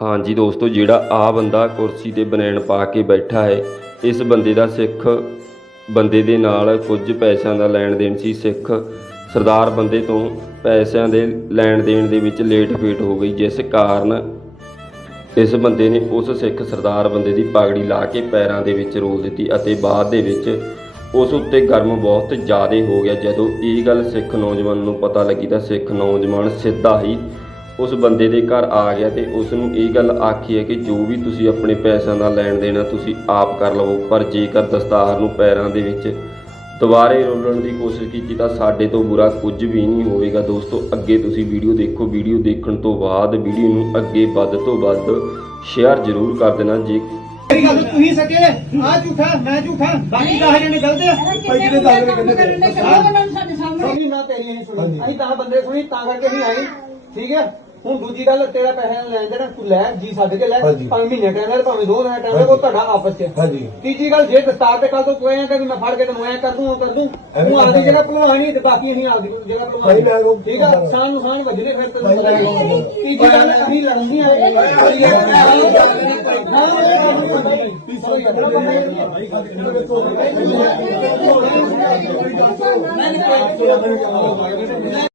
ਹਾਂਜੀ ਦੋਸਤੋ, ਜਿਹੜਾ ਆ ਬੰਦਾ ਕੁਰਸੀ ਤੇ ਬਨੈਣ ਪਾ ਕੇ ਬੈਠਾ ਹੈ, ਇਸ ਬੰਦੇ ਦਾ ਸਿੱਖ ਬੰਦੇ ਦੇ ਨਾਲ ਕੁਝ ਪੈਸਿਆਂ ਦਾ ਲੈਣ ਦੇਣ ਸੀ। ਸਿੱਖ ਸਰਦਾਰ ਬੰਦੇ ਤੋਂ ਪੈਸਿਆਂ ਦੇ ਲੈਣ ਦੇਣ ਦੇ ਵਿੱਚ ਲੇਟ ਫੇਟ ਹੋ ਗਈ, ਜਿਸ ਕਾਰਨ ਇਸ ਬੰਦੇ ਨੇ ਉਸ ਸਿੱਖ ਸਰਦਾਰ ਬੰਦੇ ਦੀ ਪਗੜੀ ਲਾ ਕੇ ਪੈਰਾਂ ਦੇ ਵਿੱਚ ਰੋਲ ਦਿੱਤੀ ਅਤੇ ਬਾਅਦ ਦੇ ਵਿੱਚ ਉਸ ਉੱਤੇ ਗਰਮ ਬਹੁਤ ਜ਼ਿਆਦਾ ਹੋ ਗਿਆ। ਜਦੋਂ ਇਹ ਗੱਲ ਸਿੱਖ ਨੌਜਵਾਨ ਨੂੰ ਪਤਾ ਲੱਗੀ ਤਾਂ ਸਿੱਖ ਨੌਜਵਾਨ ਸਿੱਧਾ ਹੀ ਉਸ ਬੰਦੇ ਦੇ ਘਰ ਆ ਗਿਆ ਤੇ ਉਸ ਨੂੰ ਇਹ ਗੱਲ ਆਖੀ ਹੈ ਕਿ ਜੋ ਵੀ ਤੁਸੀਂ ਆਪਣੇ ਪੈਸਿਆਂ ਦਾ ਲੈਣ ਦੇਣਾ ਤੁਸੀਂ ਆਪ ਕਰ ਲਵੋ ਪਰ ਜੇਕਰ ਦਸਤਾਰ ਨੂੰ ਪੈਰਾਂ ਦੇ ਵਿੱਚ ਦੁਬਾਰੇ ਰੋਲਣ ਦੀ ਕੋਸ਼ਿਸ਼ ਕੀਤੀ ਤਾਂ ਸਾਡੇ ਤੋਂ ਬੁਰਾ ਕੁਝ ਵੀ ਨਹੀਂ ਹੋਵੇਗਾ। ਦੋਸਤੋ ਅੱਗੇ ਤੁਸੀਂ ਵੀਡੀਓ ਦੇਖੋ। ਵੀਡੀਓ ਦੇਖਣ ਤੋਂ ਬਾਅਦ ਵੀਡੀਓ ਨੂੰ ਅੱਗੇ ਵੱਧ ਤੋਂ ਵੱਧ ਸ਼ੇਅਰ ਜ਼ਰੂਰ ਕਰ ਦੇਣਾ ਜੇ ਮੇਰੀ ਗੱਲ ਤੁਸੀਂ ਸੱਚੇ ਆ ਝੂਠਾ ਮੈਂ ਝੂਠਾ। ਬਾਕੀ 10 ਜਣੇ ਗਲਤ ਆ। ਭਾਈ ਜਿਹਨੇ ਦਸ ਵਜੇ ਕਹਿੰਦੇ ਸਾਡੇ ਸਾਹਮਣੇ। ਸੁਣੀ ਨਾ ਤੇਰੀ ਨਹੀਂ ਸੁਣੀ ਅਸੀਂ 10 ਬੰਦੇ ਸੁਣੀ ਤਾਂ ਕਰਕੇ ਅਸੀਂ ਆਏ। ਠੀਕ ਹੈ? ਹੁਣ ਦੂਜੀ ਗੱਲ ਤੇਰਾ ਪੈਸੇ ਲੈਣ ਦੇਣਾ ਤੂੰ ਲੈ ਜੀ ਸੱਦ ਕੇ ਲੈ ਹਾਂਜੀ। ਭਾਵੇਂ ਮਹੀਨੇ ਟਾਈਮ ਹੈ ਭਾਵੇਂ ਦੋ ਦਿਨ ਟਾਈਮ ਹੈ ਉਹ ਤੁਹਾਡਾ ਆਪਸ ਚ ਹਾਂਜੀ ਤੀਜੀ ਗੱਲ ਜੇ ਦਸਤਾਰ ਤੇ ਕੱਲ ਤੋਂ ਕੋਈ ਐਂ ਕਿ ਮੈਂ ਫੜ ਕੇ ਤੈਨੂੰ ਐਂ ਕਰ ਦੂੰ ਉਹ ਕਰ ਦੂੰ ਐਵੇਂ ਤੂੰ ਆਦੀ ਜਿਹੜਾ ਭਲਵਾਨੀ ਤੇ ਬਾਕੀ ਅਸੀਂ ਆਦੀ ਜਿਹੜਾ ਭਾਈ ਲੈ ਲਓ। ਭਲਵਾਨੀ ਠੀਕ ਆ ਸਾਨ ਨੂੰ ਸਾਨ ਵੱਜਣੇ ਫਿਰ ਤੈਨੂੰ ਭਾਈ ਲੈ ਲਓ। ਤੀਜੀ ਗੱਲ ਅਸੀਂ ਲੜਨੀ ਆ